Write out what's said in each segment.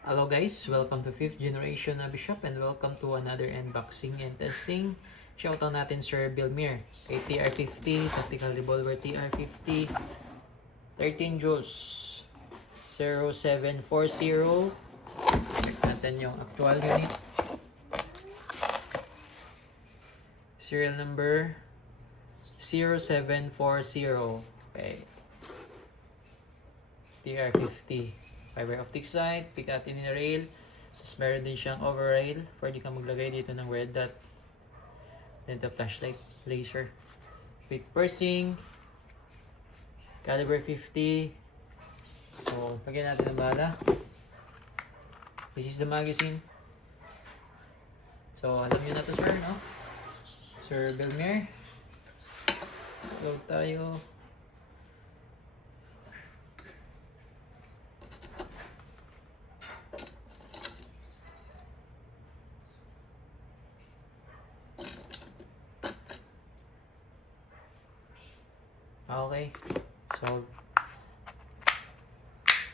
Hello guys, welcome to 5th generation na Bishop and welcome to another unboxing and testing. Shoutout natin Sir Bilmir, ATR50, Tactical Revolver TR50, 13 joules, 0740. Check natin yung actual unit. Serial number 0740. Okay. TR50. Fiber optic sight, Picatinny na rail. Tapos meron din siyang over rail. Pwede kang maglagay dito ng red dot. Then the flashlight, laser. Quick pursing. Caliber 50. So, lagyan natin ng bala. This is the magazine. So, alam nyo na to sir, no? Sir Belmir. Load tayo. Okay, so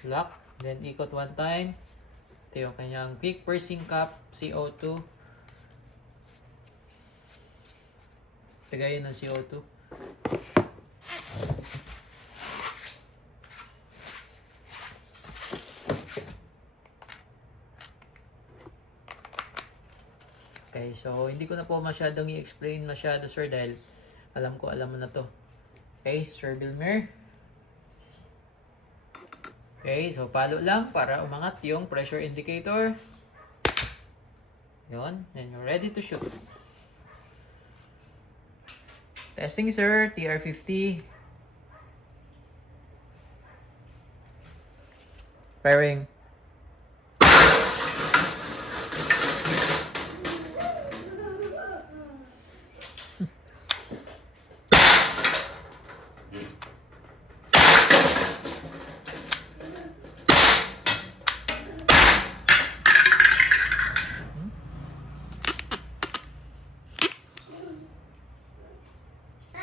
lock, then ikot one time. Ito yung kanyang quick pursing cap, CO2. Tagayin ng CO2. Okay, so hindi ko na po masyadong i-explain masyado sir dahil alam mo na to. Okay, Sir Bilmir. Okay, so palo lang para umangat yung pressure indicator. Yun, then you're ready to shoot. Testing sir, TR50. Firing.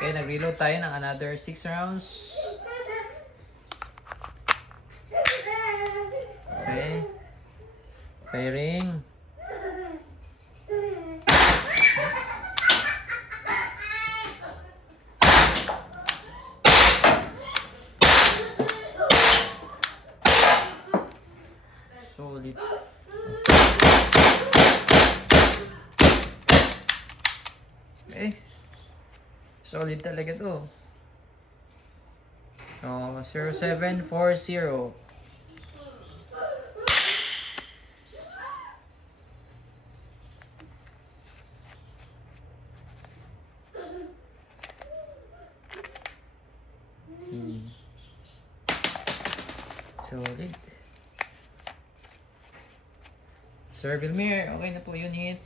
Okay, nag-reload tayo ng another 6 rounds. Okay. Firing. Solid. Okay. Solid talaga to. So, 0740. Solid. Sir Bilmir, okay na po unit.